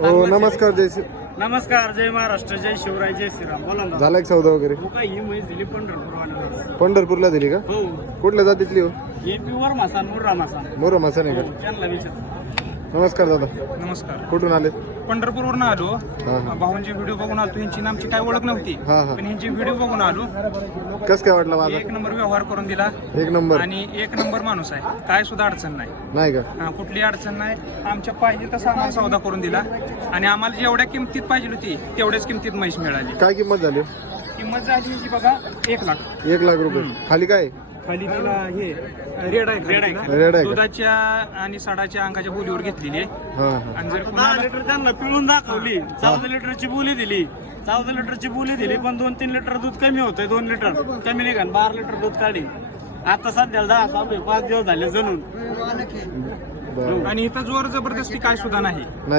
हो नमस्कार जय श्री नमस्कार, जय महाराष्ट्र, जय शिवराय, जय श्रीराम. बोला ना. झाला एक सौदा वगैरे हो का, ही म्हैस दिली पंढरपूर. पंढरपूरला दिली का? हो, कुठल्या जातीतली हो? ही प्युअर मासा, मुर्रा मासा. मोर मासा नाही हो, का? त्यांना विचार. नमस्कार दादा, नमस्कार. कुठून आले? पंढरपूरवरून आलो. हा हा भाऊंची व्हिडिओ बघून आलो. ह्यांची आमची काय ओळख नव्हती, हा हा पण ह्यांची व्हिडिओ बघून आलो. कस काय वाटला बाजार? एक नंबर व्यवहार करून दिला एक नंबर आणि एक नंबर माणूस आहे. काय सुद्धा अडचण नाही. नाही का? कुठली अडचण नाही. आमच्या पाहिजे तसा आम्हाला सौदा करून दिला आणि आम्हाला जेवढ्या किमतीत पाहिजे होती तेवढ्याच किमतीत म्हैस मिळाली. काय किंमत झाली? किंमत झाली जी बघा 1 लाख. 1 लाख रुपये. खाली काय? खाली तिला हे रेड आहे. रेड आहे का? दुधाच्या आणि साडाच्या अंगाच्या बोलीवर घेतलेली आहे. हा हा आणि जर 10 कुणाला लिटर त्यांना पिळून दाखवली. 14 लिटरची बोली दिली. 14 लिटरची बोली दिली, पण 2-3 लिटर दूध कमी होतंय. 2 लिटर कमी निघाल. 12 लिटर दूध काढी. आता सध्याला 10 चालू आहे. 5 दिवस झाले जणून. बरं. आणि इथं जोर जबरदस्ती काय सुद्धा नाही. नाही